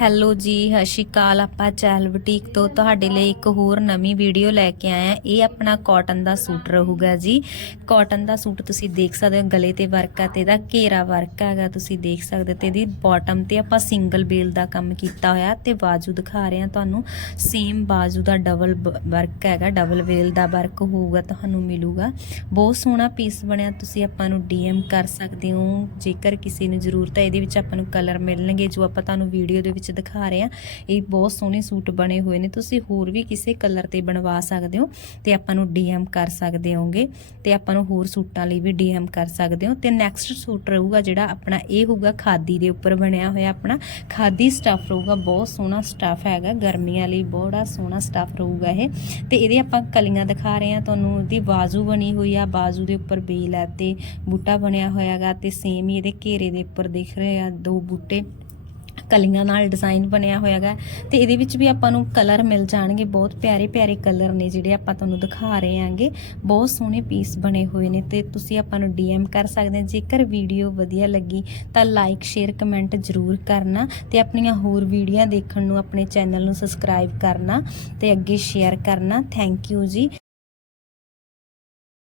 Hello ਜੀ, ਸਤਿ ਸ਼੍ਰੀ ਅਕਾਲ। ਆਪਾਂ ਚਹਿਲ ਬੁਟੀਕ ਤੋਂ ਤੁਹਾਡੇ ਲਈ ਇੱਕ ਹੋਰ ਨਵੀਂ ਵੀਡੀਓ ਲੈ ਕੇ ਆਏ ਆ ਇਹ ਆਪਣਾ ਕਾਟਨ ਦਾ ਸੂਟ ਰਹੂਗਾ ਜੀ। ਕਾਟਨ ਦਾ ਸੂਟ ਤੁਸੀਂ ਦੇਖ ਸਕਦੇ ਹੋ, ਗਲੇ ਤੇ ਵਰਕ ਆ ਤੇ ਇਹਦਾ ਘੇਰਾ ਵਰਕ ਹੈਗਾ, ਤੁਸੀਂ ਦੇਖ ਸਕਦੇ ਹੋ ਤੇ ਇਹਦੀ ਬਾਟਮ ਤੇ ਆਪਾਂ ਸਿੰਗਲ ਬੇਲ ਦਾ ਕੰਮ ਕੀਤਾ ਹੋਇਆ ਤੇ ਬਾਜੂ ਦਿਖਾ ਰਹੇ ਹਾਂ ਤੁਹਾਨੂੰ। ਸੇਮ ਬਾਜੂ ਦਾ ਡਬਲ ਵਰਕ ਹੈਗਾ ਡਬਲ ਵੇਲ ਦਾ ਵਰਕ ਹੋਊਗਾ, ਤੁਹਾਨੂੰ ਮਿਲੂਗਾ। ਬਹੁਤ ਸੋਹਣਾ ਪੀਸ ਬਣਿਆ, ਤੁਸੀਂ ਆਪਾਂ ਨੂੰ ਡੀਐਮ ਕਰ ਸਕਦੇ ਹੋ। ਜੇਕਰ ਕਿਸੇ ਨੂੰ ਜ਼ਰੂਰਤ ਹੈ, ਇਹਦੇ ਵਿੱਚ ਆਪਾਂ ਨੂੰ ਕਲਰ ਮਿਲਣਗੇ, ਜੋ ਆਪਾਂ ਤੁਹਾਨੂੰ ਵੀਡੀਓ ਦੇ ਵਿੱਚ ਦਿਖਾ ਰਹੇ ਆ ਇਹ ਬਹੁਤ ਸੋਹਣੇ ਸੂਟ ਬਣੇ ਹੋਏ ਨੇ। ਤੁਸੀਂ ਹੋਰ ਵੀ ਕਿਸੇ ਕਲਰ ਤੇ ਬਣਵਾ ਸਕਦੇ ਹੋ ਤੇ ਆਪਾਂ ਨੂੰ ਡੀਐਮ ਕਰ ਸਕਦੇ ਹੋਗੇ ਤੇ ਆਪਾਂ ਨੂੰ ਹੋਰ ਸੂਟਾਂ ਲਈ ਵੀ ਡੀਐਮ ਕਰ ਸਕਦੇ ਹੋ। ਤੇ ਨੈਕਸਟ ਸੂਟ ਰਹੂਗਾ ਜਿਹੜਾ ਆਪਣਾ, ਇਹ ਹੋਊਗਾ ਖਾਦੀ ਦੇ ਉੱਪਰ ਬਣਿਆ ਹੋਇਆ ਆਪਣਾ। ਖਾਦੀ ਸਟਫ ਰਹੂਗਾ, ਬਹੁਤ ਸੋਹਣਾ ਸਟਫ ਹੈਗਾ। ਗਰਮੀਆਂ ਲਈ ਬੜਾ ਸੋਹਣਾ ਸਟਫ ਰਹੂਗਾ ਇਹ। ਤੇ ਇਹਦੇ ਆਪਾਂ ਕਲੀਆਂ ਦਿਖਾ ਰਹੇ ਆ ਤੁਹਾਨੂੰ ਇਹਦੀ ਬਾਜ਼ੂ ਬਣੀ ਹੋਈ ਆ। ਬਾਜ਼ੂ ਦੇ ਉੱਪਰ ਬੇਲ ਹੈ ਤੇ ਬੂਟਾ ਬਣਿਆ ਹੋਇਆਗਾ ਤੇ ਸੇਮ ਹੀ ਇਹਦੇ ਘੇਰੇ ਦੇ ਉੱਪਰ ਦਿਖ ਰਹੇ ਆ ਦੋ ਬੂਟੇ। ਕਲੀਆਂ ਨਾਲ ਡਿਜ਼ਾਈਨ ਬਣਿਆ ਹੋਇਆਗਾ ਤੇ ਇਹਦੇ ਵਿੱਚ ਵੀ ਆਪਾਂ ਨੂੰ ਕਲਰ ਮਿਲ ਜਾਣਗੇ। ਬਹੁਤ ਪਿਆਰੇ ਪਿਆਰੇ ਕਲਰ ਨੇ ਜਿਹੜੇ ਆਪਾਂ ਤੁਹਾਨੂੰ ਦਿਖਾ ਰਹੇ ਆਂਗੇ ਬਹੁਤ ਸੋਹਣੇ ਪੀਸ ਬਣੇ ਹੋਏ ਨੇ ਤੇ ਤੁਸੀਂ ਆਪਾਂ ਨੂੰ ਡੀਐਮ ਕਰ ਸਕਦੇ ਹੋ। ਜੇਕਰ ਵੀਡੀਓ ਵਧੀਆ ਲੱਗੀ ਤਾਂ ਲਾਈਕ, ਸ਼ੇਅਰ, ਕਮੈਂਟ ਜ਼ਰੂਰ ਕਰਨਾ ਤੇ ਆਪਣੀਆਂ ਹੋਰ ਵੀਡੀਓ ਦੇਖਣ ਨੂੰ ਆਪਣੇ ਚੈਨਲ ਨੂੰ ਸਬਸਕ੍ਰਾਈਬ ਕਰਨਾ ਤੇ ਅੱਗੇ ਸ਼ੇਅਰ ਕਰਨਾ। ਥੈਂਕ ਯੂ ਜੀ।